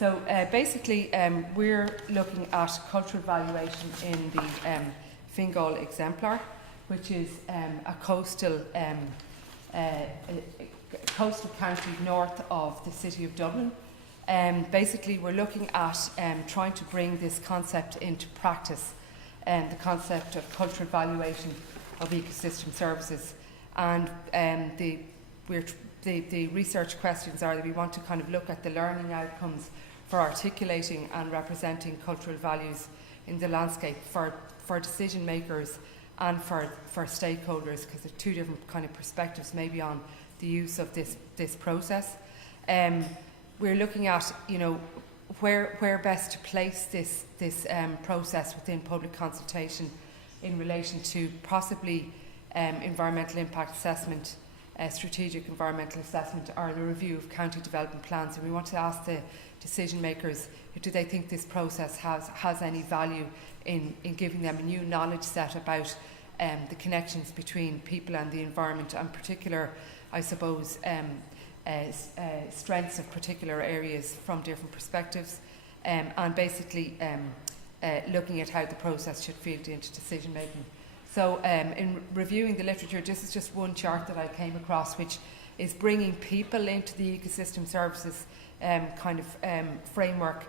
So basically, we're looking at cultural valuation in the Fingal Exemplar, which is a coastal county north of the city of Dublin. Basically, we're looking at trying to bring this concept into practice, the concept of cultural valuation of ecosystem services. And the research questions are that we want to kind of look at the learning outcomes for articulating and representing cultural values in the landscape for decision makers and for stakeholders, because there are two different kind of perspectives maybe on the use of this process. We're looking at, you know, where best to place this process within public consultation in relation to possibly environmental impact assessment, strategic environmental assessment, or the review of county development plans. And we want to ask the decision makers, do they think this process has any value in giving them a new knowledge set about the connections between people and the environment, and particular, I suppose, strengths of particular areas from different perspectives, and basically looking at how the process should feed into decision making. So in reviewing the literature, this is just one chart that I came across, which is bringing people into the ecosystem services framework.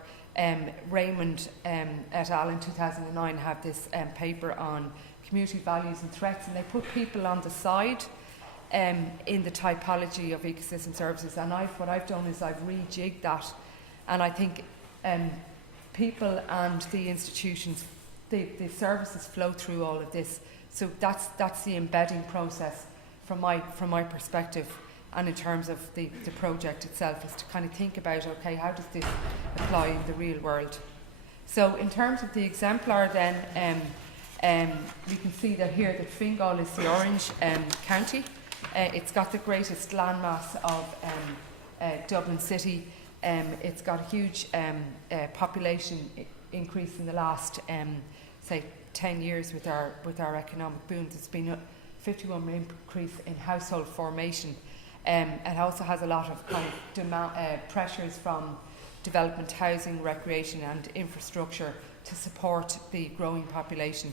Raymond et al. In 2009 have this paper on community values and threats, and they put people on the side in the typology of ecosystem services. And what I've done is I've rejigged that, and I think people and the institutions, the services flow through all of this. So that's the embedding process from my perspective, and in terms of the project itself, is to kind of think about, okay, how does this apply in the real world? So in terms of the exemplar then, we can see that here that Fingal is the orange county. It's got the greatest landmass of Dublin City. It's got a huge population increase in the last, say, 10 years with our economic boom. There's been a 51% increase in household formation. It also has a lot of kind of pressures from development, housing, recreation and infrastructure to support the growing population.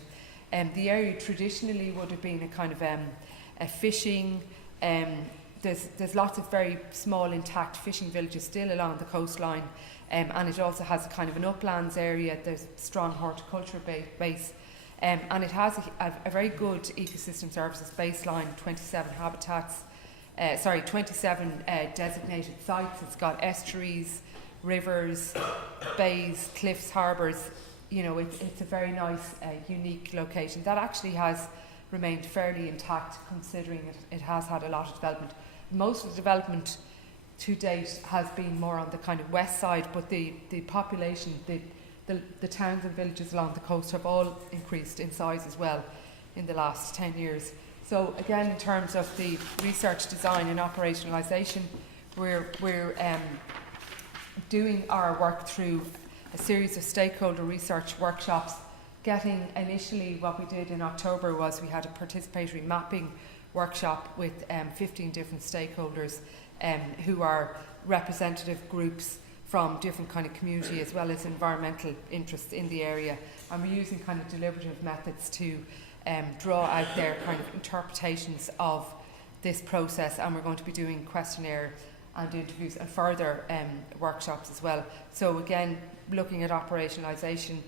The area traditionally would have been a kind of a fishing. There's lots of very small intact fishing villages still along the coastline, and it also has a kind of an uplands area. There's strong horticulture base, and it has a very good ecosystem services baseline, 27 habitats. 27 designated sites. It's got estuaries, rivers, bays, cliffs, harbours. You know, it's a very nice, unique location that actually has remained fairly intact, considering it has had a lot of development. Most of the development to date has been more on the kind of west side, but the population, the towns and villages along the coast have all increased in size as well in the last 10 years. So again, in terms of the research design and operationalisation, we're doing our work through a series of stakeholder research workshops. Getting initially, what we did in October was we had a participatory mapping workshop with 15 different stakeholders who are representative groups from different kind of community as well as environmental interests in the area. And we're using kind of deliberative methods to draw out their kind of interpretations of this process, and we're going to be doing questionnaire and interviews and further workshops as well. So again, looking at operationalisation,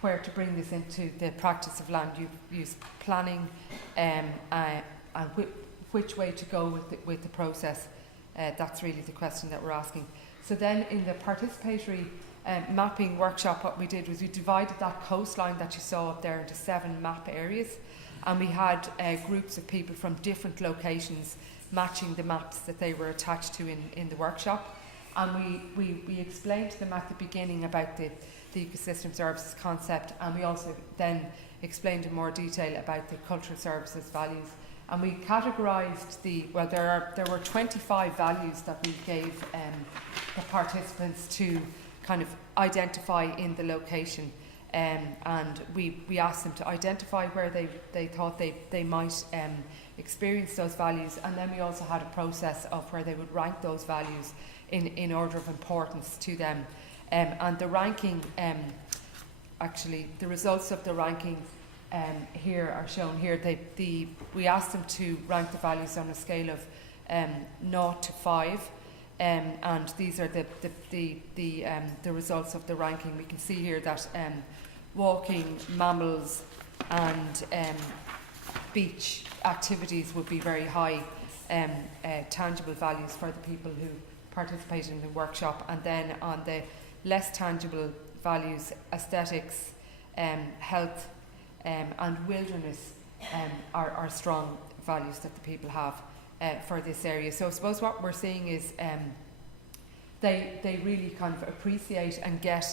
where to bring this into the practice of land use planning, and which way to go with the process. That's really the question that we're asking. So then in the participatory mapping workshop, what we did was we divided that coastline that you saw up there into 7 map areas, and we had groups of people from different locations matching the maps that they were attached to in the workshop. And we explained to them at the beginning about the ecosystem services concept, and we also then explained in more detail about the cultural services values. And we categorised there were 25 values that we gave the participants to kind of identify in the location, and we asked them to identify where they thought they might experience those values, and then we also had a process of where they would rank those values in order of importance to them. And the ranking, actually, the results of the ranking here are shown here. We asked them to rank the values on a scale of 0 to 5, and these are the results of the ranking. We can see here that walking, mammals, and beach activities would be very high tangible values for the people who participated in the workshop, and then on the less tangible values, aesthetics, health, and wilderness are strong values that the people have for this area. So I suppose what we're seeing is they really kind of appreciate and get,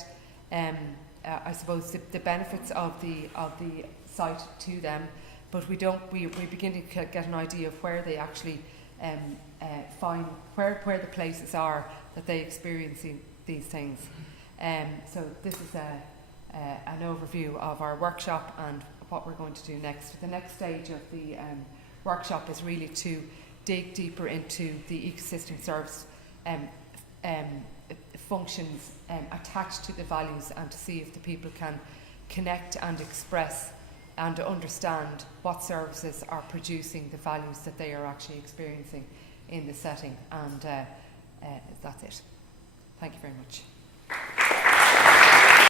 I suppose, the benefits of the site to them, but we begin to get an idea of where they actually find where the places are that they experience these things. So this is an overview of our workshop and what we're going to do next. The next stage of the workshop is really to dig deeper into the ecosystem service functions attached to the values, and to see if the people can connect and express and understand what services are producing the values that they are actually experiencing in the setting. And that's it. Thank you very much.